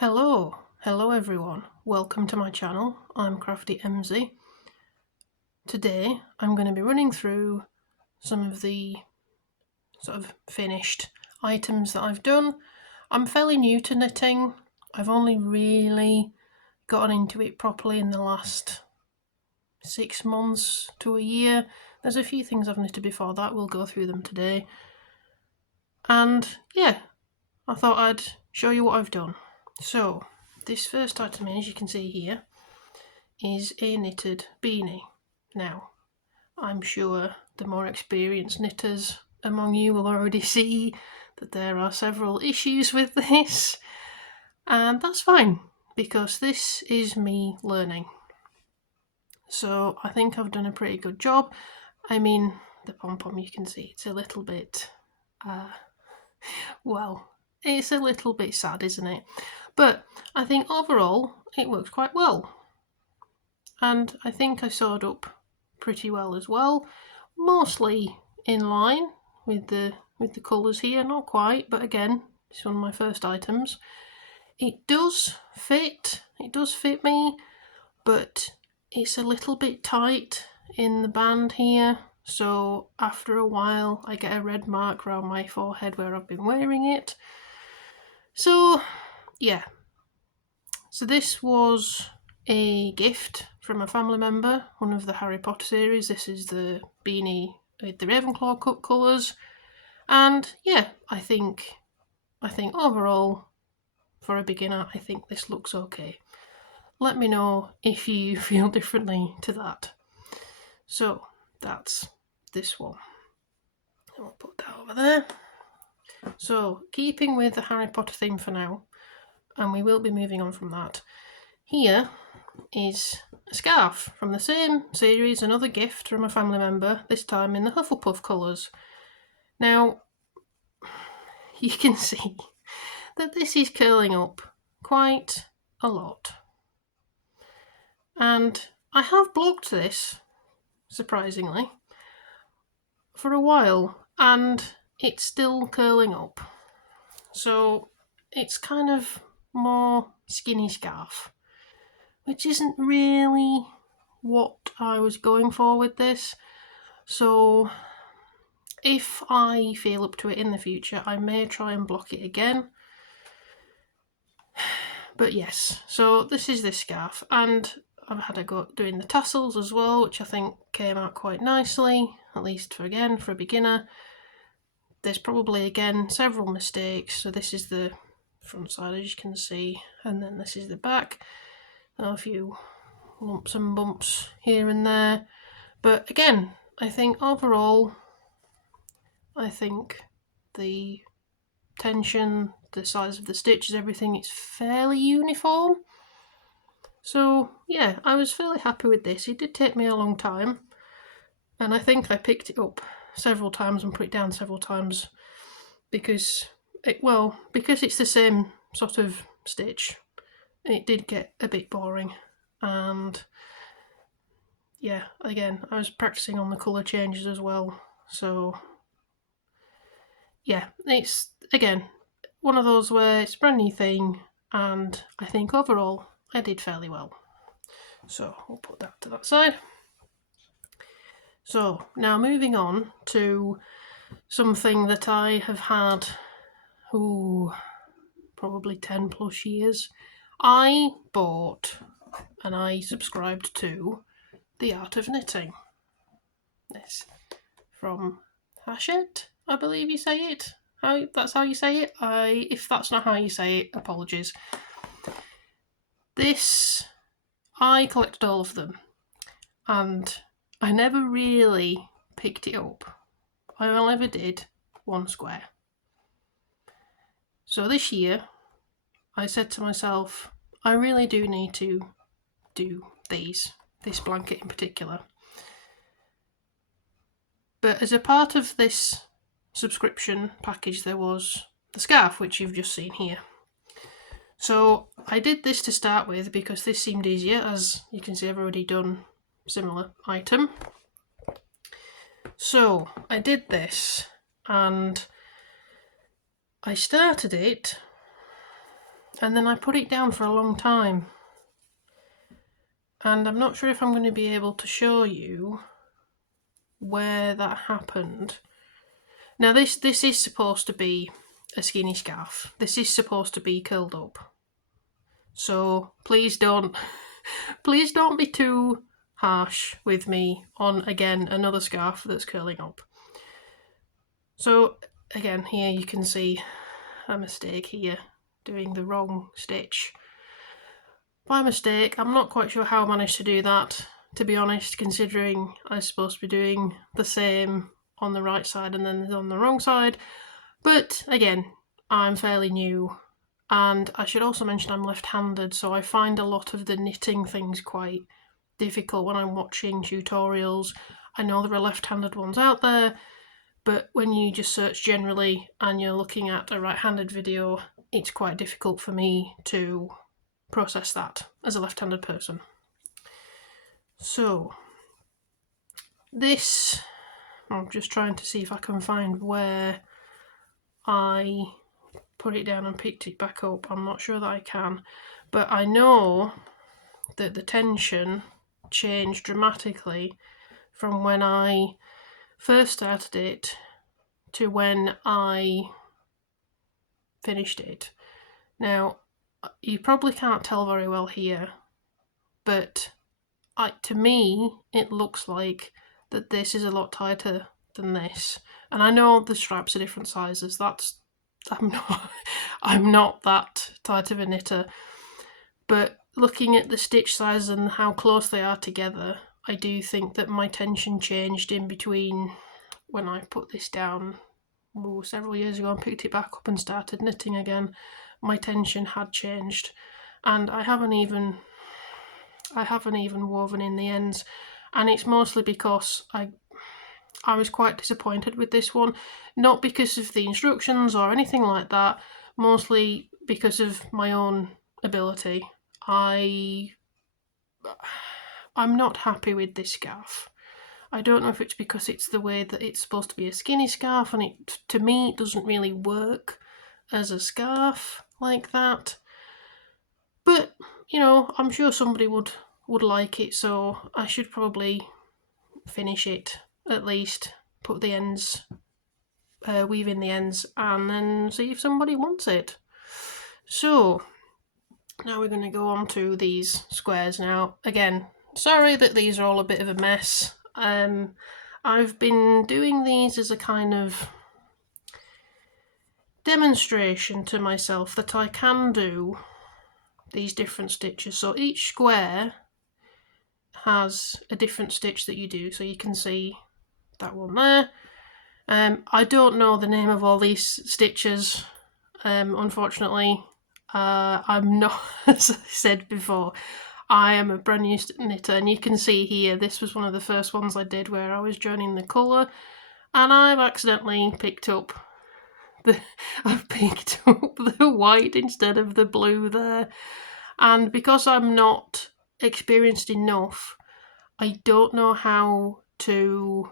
Hello everyone, welcome to my channel. I'm Crafty MZ. Today I'm going to be running through some of the sort of finished items that I've done. I'm fairly new to knitting. I've only really gotten into it properly in the last 6 months to a year. There's a few things I've knitted before that, we'll go through them today. And yeah, I thought I'd show you what I've done. So this first item, as you can see here, is a knitted beanie. Now, I'm sure the more experienced knitters among you will already see that there are several issues with this, and that's fine because this is me learning. So I think I've done a pretty good job. I mean, the pom-pom, you can see it's a little bit, well, it's a little bit sad, isn't it? But I think overall it works quite well. And I think I sewed up pretty well as well, mostly in line with the colours here, not quite, but again, it's one of my first items. It does fit me, but it's a little bit tight in the band here, so after a while I get a red mark around my forehead where I've been wearing it. So yeah, so this was a gift from a family member, one of the Harry Potter series. This is the beanie with the Ravenclaw cut colours, and yeah, I think overall for a beginner, I think this looks okay. Let me know if you feel differently to that. So that's this one. I'll put that over there. So keeping with the Harry Potter theme for now, and we will be moving on from that. Here is a scarf from the same series, another gift from a family member, this time in the Hufflepuff colours. Now, you can see that this is curling up quite a lot. And I have blocked this, surprisingly, for a while, and it's still curling up. So it's kind of more skinny scarf, which isn't really what I was going for with this. So if I feel up to it in the future, I may try and block it again. But yes, so this is this scarf, and I've had a go at doing the tassels as well, which I think came out quite nicely, at least for a beginner. There's probably again several mistakes. So this is the front side, as you can see, and then this is the back. A few lumps and bumps here and there, but again, I think overall, I think the tension, the size of the stitches, everything, it's fairly uniform. So yeah, I was fairly happy with this. It did take me a long time, and I think I picked it up several times and put it down several times because it's the same sort of stitch. It did get a bit boring, and yeah, again, I was practicing on the colour changes as well. So yeah, it's again one of those where it's a brand new thing, and I think overall I did fairly well. So we'll put that to that side. So now moving on to something that I have had, probably 10 plus years. I bought and I subscribed to The Art of Knitting. This from Hachette, I believe you say it. That's how you say it. If that's not how you say it, apologies. This, I collected all of them, and I never really picked it up. I only ever did one square. So this year, I said to myself, I really do need to do this blanket in particular. But as a part of this subscription package, there was the scarf, which you've just seen here. So I did this to start with because this seemed easier. As you can see, I've already done a similar item. So I did this, and I started it and then I put it down for a long time. And I'm not sure if I'm going to be able to show you where that happened. Now this is supposed to be a skinny scarf. This is supposed to be curled up. So please don't be too harsh with me on, again, another scarf that's curling up. So again, here you can see a mistake here, doing the wrong stitch. By mistake, I'm not quite sure how I managed to do that, to be honest, considering I was supposed to be doing the same on the right side and then on the wrong side. But again, I'm fairly new, and I should also mention I'm left-handed, so I find a lot of the knitting things quite difficult when I'm watching tutorials. I know there are left-handed ones out there, but when you just search generally and you're looking at a right-handed video, it's quite difficult for me to process that as a left-handed person. So this, I'm just trying to see if I can find where I put it down and picked it back up. I'm not sure that I can, but I know that the tension changed dramatically from when I first started it to when I finished it. Now, you probably can't tell very well here, but to me, it looks like that this is a lot tighter than this. And I know the straps are different sizes. I'm not that tight of a knitter. But looking at the stitch size and how close they are together, I do think that my tension changed in between when I put this down several years ago and picked it back up and started knitting again. My tension had changed, and I haven't even woven in the ends, and it's mostly because I was quite disappointed with this one, not because of the instructions or anything like that, mostly because of my own ability. I'm not happy with this scarf. I don't know if it's because it's the way that it's supposed to be a skinny scarf, and to me it doesn't really work as a scarf like that. But, I'm sure somebody would like it, so I should probably finish it, at least put the ends, weave in the ends, and then see if somebody wants it. So now we're going to go on to these squares now. Again, sorry that these are all a bit of a mess. I've been doing these as a kind of demonstration to myself that I can do these different stitches. So each square has a different stitch that you do. So you can see that one there. I don't know the name of all these stitches, unfortunately. I'm not, as I said before, I am a brand new knitter, and you can see here, this was one of the first ones I did where I was joining the colour, and I've accidentally picked up the white instead of the blue there. And because I'm not experienced enough, I don't know how to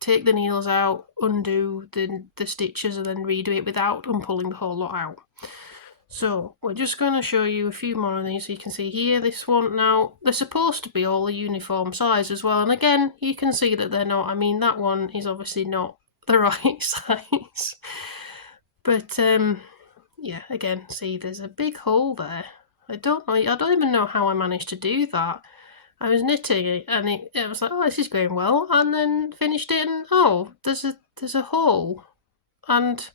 take the needles out, undo the stitches, and then redo it without unpulling the whole lot out. So we're just going to show you a few more of these. So you can see here, this one, now they're supposed to be all a uniform size as well, and again you can see that they're not. I mean, that one is obviously not the right size, but yeah, again, see there's a big hole there. I don't even know how I managed to do that. I was knitting it and it was like, oh, this is going well, and then finished it and oh, there's a hole, and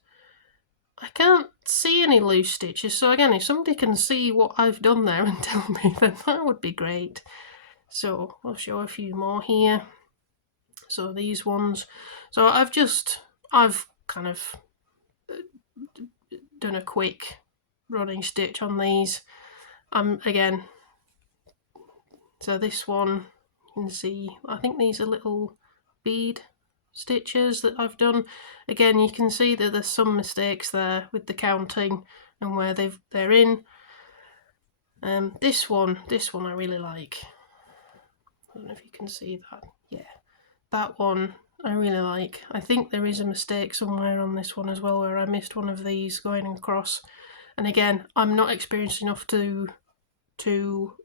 I can't see any loose stitches. So again, if somebody can see what I've done there and tell me, then that would be great. So I'll show a few more here. So these ones, so I've kind of done a quick running stitch on these. Again, so this one, you can see, I think these are little bead stitches that I've done. Again, you can see that there's some mistakes there with the counting and where they're in. This one I really like. I don't know if you can see that. Yeah, that one I really like. I think there is a mistake somewhere on this one as well where I missed one of these going across. And again, I'm not experienced enough to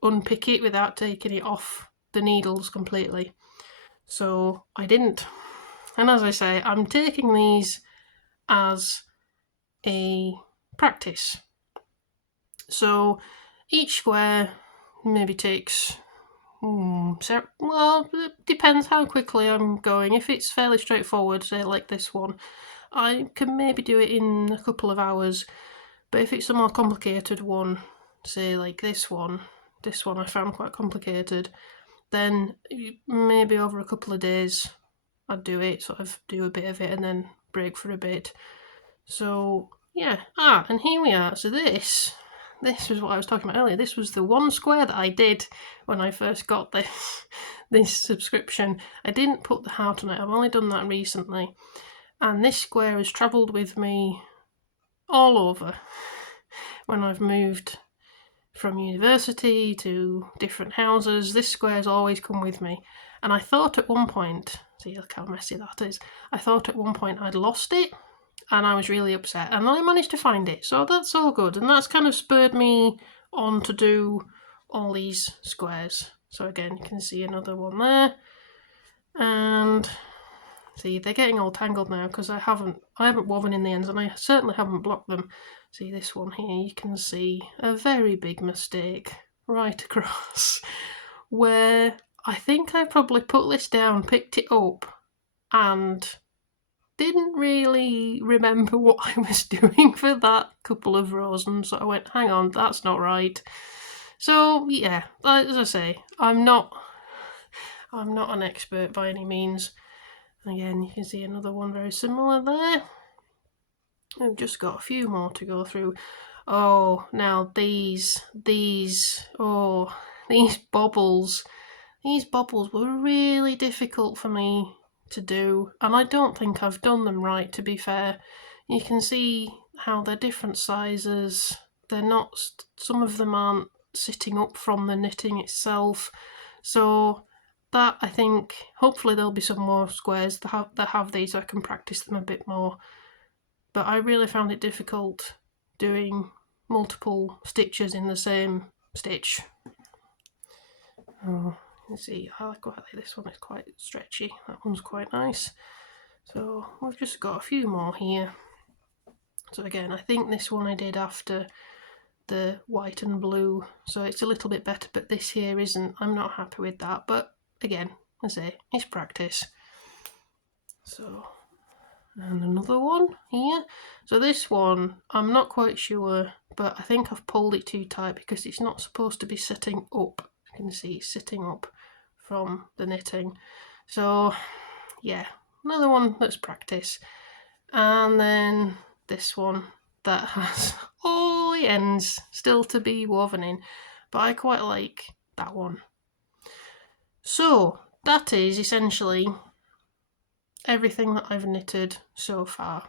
unpick it without taking it off the needles completely. So I didn't. And as I say, I'm taking these as a practice. So each square maybe takes, well, it depends how quickly I'm going. If it's fairly straightforward, say like this one, I can maybe do it in a couple of hours. But if it's a more complicated one, say like this one I found quite complicated, then maybe over a couple of days I'd do it, sort of do a bit of it and then break for a bit. So yeah, and here we are. So this was what I was talking about earlier. This was the one square that I did when I first got this subscription. I didn't put the heart on it. I've only done that recently, and this square has travelled with me all over when I've moved from university to different houses. This square's always come with me, and I thought at one point, see look how messy that is, I thought at one point I'd lost it, and I was really upset, and I managed to find it, so that's all good, and that's kind of spurred me on to do all these squares. So again, you can see another one there, and see they're getting all tangled now because I haven't woven in the ends, and I certainly haven't blocked them. See this one here, you can see a very big mistake right across where I think I probably put this down, picked it up, and didn't really remember what I was doing for that couple of rows, and so I went, hang on, that's not right. So yeah, as I say, I'm not an expert by any means. Again, you can see another one very similar there. I've just got a few more to go through. Oh, now these bobbles. These bobbles were really difficult for me to do, and I don't think I've done them right, to be fair. You can see how they're different sizes. They're not, some of them aren't sitting up from the knitting itself. So that, I think, hopefully there'll be some more squares that have these so I can practice them a bit more. But I really found it difficult doing multiple stitches in the same stitch. Oh, you see, I like this one is quite stretchy. That one's quite nice. So we've just got a few more here. So again, I think this one I did after the white and blue, so it's a little bit better, but this here isn't. I'm not happy with that, but again, I say, it's practice. So, and another one here. So this one, I'm not quite sure, but I think I've pulled it too tight because it's not supposed to be sitting up. You can see it's sitting up from the knitting. So yeah, another one that's practice. And then this one that has all the ends still to be woven in, but I quite like that one. So that is essentially everything that I've knitted so far.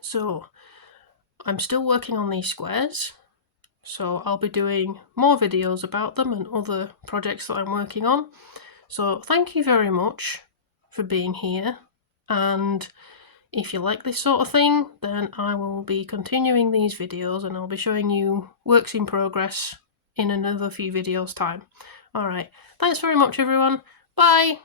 So I'm still working on these squares, so I'll be doing more videos about them and other projects that I'm working on. So thank you very much for being here, and if you like this sort of thing, then I will be continuing these videos and I'll be showing you works in progress in another few videos time. Alright, thanks very much everyone, bye!